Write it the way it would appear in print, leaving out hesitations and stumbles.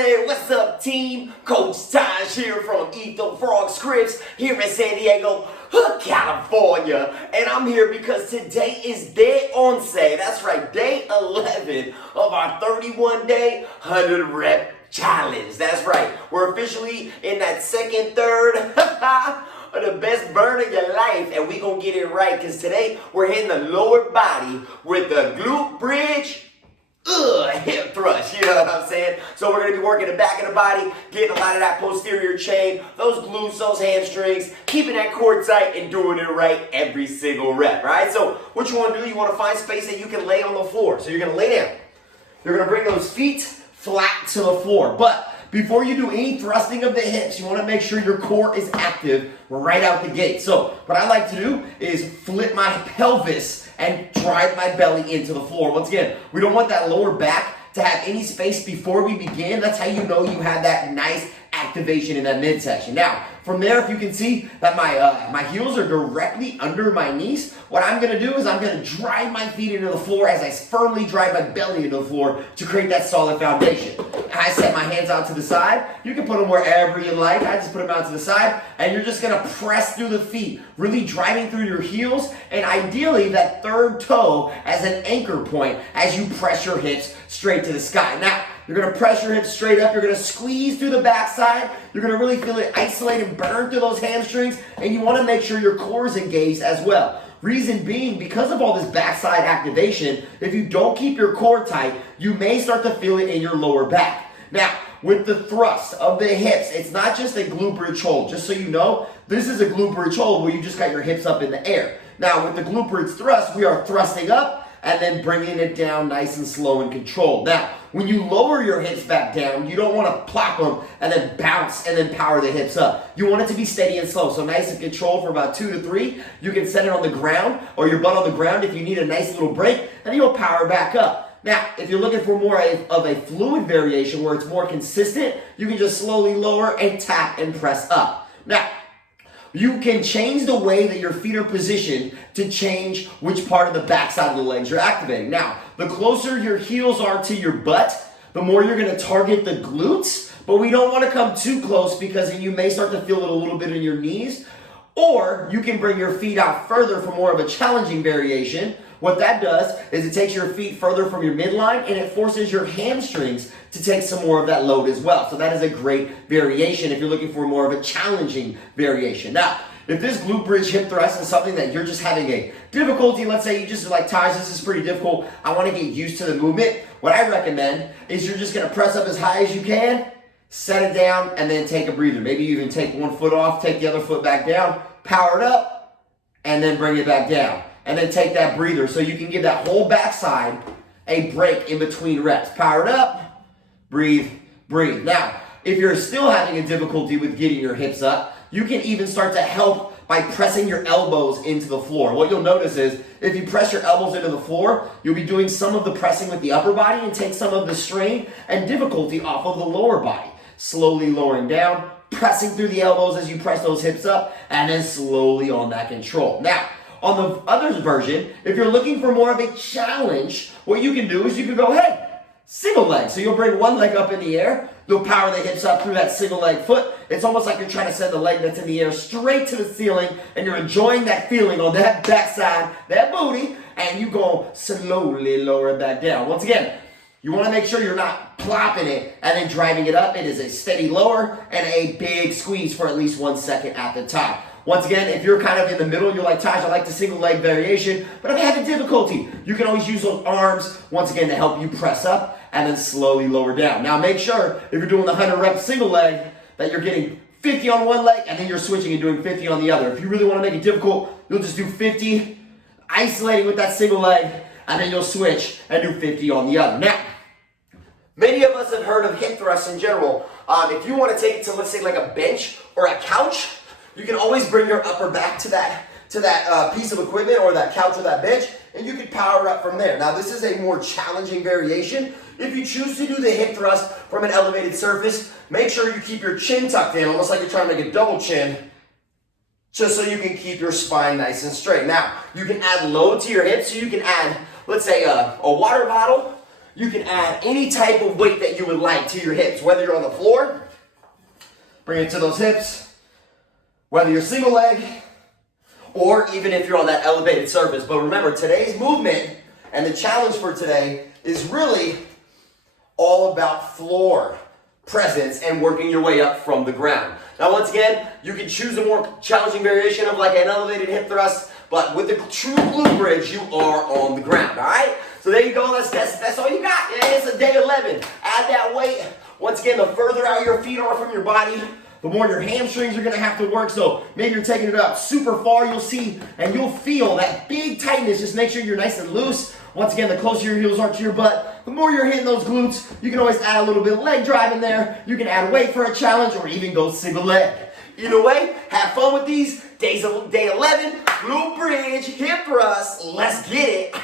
Hey, what's up, team? Coach Taj here from Frog Scripps here in San Diego, California. And I'm here because today is day 11. That's right, day 11 of our 31-day 100-rep challenge. That's right. We're officially in that second third of the best burn of your life. And we going to get it right because today we're hitting the lower body with the glute bridge hip thrust, you know what I'm saying? So we're going to be working the back of the body, getting a lot of that posterior chain, those glutes, those hamstrings, keeping that core tight and doing it right every single rep, right? So what you want to do, you want to find space that you can lay on the floor. So you're going to lay down. You're going to bring those feet flat to the floor. But before you do any thrusting of the hips, you want to make sure your core is active right out the gate. So what I like to do is flip my pelvis and drive my belly into the floor. Once again, we don't want that lower back to have any space before we begin. That's how you know you have that nice activation in that midsection. Now, from there, if you can see that my heels are directly under my knees, what I'm going to do is I'm going to drive my feet into the floor as I firmly drive my belly into the floor to create that solid foundation. I set my hands out to the side. You can put them wherever you like. I just put them out to the side, and you're just going to press through the feet, really driving through your heels, and ideally that third toe as an anchor point as you press your hips straight to the sky. Now, you're going to press your hips straight up. You're going to squeeze through the backside. You're going to really feel it isolate and burn through those hamstrings, and you want to make sure your core is engaged as well. Reason being, because of all this backside activation, if you don't keep your core tight, you may start to feel it in your lower back. Now, with the thrust of the hips, it's not just a glute bridge hold. Just so you know, this is a glute bridge hold where you just got your hips up in the air. Now, with the glute bridge thrust, we are thrusting up and then bringing it down nice and slow and controlled. Now, when you lower your hips back down, you don't want to plop them and then bounce and then power the hips up. You want it to be steady and slow. So nice and controlled for about 2 to 3. You can set it on the ground or your butt on the ground if you need a nice little break, and you'll power back up. Now, if you're looking for more of a fluid variation where it's more consistent, you can just slowly lower and tap and press up. Now, you can change the way that your feet are positioned to change which part of the backside of the legs you're activating. Now, the closer your heels are to your butt, the more you're going to target the glutes, but we don't want to come too close because then you may start to feel it a little bit in your knees. Or you can bring your feet out further for more of a challenging variation. What that does is it takes your feet further from your midline and it forces your hamstrings to take some more of that load as well. So that is a great variation if you're looking for more of a challenging variation. Now, if this glute bridge hip thrust is something that you're just having a difficulty, let's say you just are like, Taj, this is pretty difficult, I want to get used to the movement, what I recommend is you're just going to press up as high as you can, set it down, and then take a breather. Maybe you even take one foot off, take the other foot back down, power it up, and then bring it back down. And then take that breather so you can give that whole backside a break in between reps. Power it up, breathe, breathe. Now, if you're still having a difficulty with getting your hips up, you can even start to help by pressing your elbows into the floor. What you'll notice is if you press your elbows into the floor, you'll be doing some of the pressing with the upper body and take some of the strain and difficulty off of the lower body. Slowly lowering down, pressing through the elbows as you press those hips up, and then slowly on that control. Now, on the other version, if you're looking for more of a challenge, what you can do is you can go, hey, single leg. So you'll bring one leg up in the air. You'll power the hips up through that single leg foot. It's almost like you're trying to send the leg that's in the air straight to the ceiling, and you're enjoying that feeling on that backside, that booty, and you go slowly lower it back down. Once again, you want to make sure you're not plopping it and then driving it up. It is a steady lower and a big squeeze for at least 1 second at the top. Once again, if you're kind of in the middle, you're like, Taj, I like the single leg variation, but I'm having difficulty. You can always use those arms, once again, to help you press up and then slowly lower down. Now, make sure if you're doing the 100 rep single leg that you're getting 50 on one leg and then you're switching and doing 50 on the other. If you really want to make it difficult, you'll just do 50, isolating with that single leg, and then you'll switch and do 50 on the other. Now, many of us have heard of hip thrusts in general. If you want to take it to, let's say, like a bench or a couch, you can always bring your upper back to that piece of equipment or that couch or that bench, and you can power up from there. Now, this is a more challenging variation. If you choose to do the hip thrust from an elevated surface, make sure you keep your chin tucked in, almost like you're trying to make a double chin, just so you can keep your spine nice and straight. Now, you can add load to your hips, so you can add, let's say, a water bottle. you can add any type of weight that you would like to your hips, whether you're on the floor, bring it to those hips, whether you're single leg, or even if you're on that elevated surface. But remember, today's movement and the challenge for today is really all about floor presence and working your way up from the ground. Now, once again, you can choose a more challenging variation of like an elevated hip thrust, but with the true glute bridge, you are on the ground, all right? So there you go, that's all you got. Yeah, it's a day 11. Add that weight. Once again, the further out your feet are from your body, the more your hamstrings are gonna have to work. So maybe you're taking it up super far, you'll see, and you'll feel that big tightness. Just make sure you're nice and loose. Once again, the closer your heels are to your butt, the more you're hitting those glutes. You can always add a little bit of leg drive in there. You can add weight for a challenge or even go single leg. Either way, have fun with these. Day 11, glute bridge, hip thrust. Let's get it.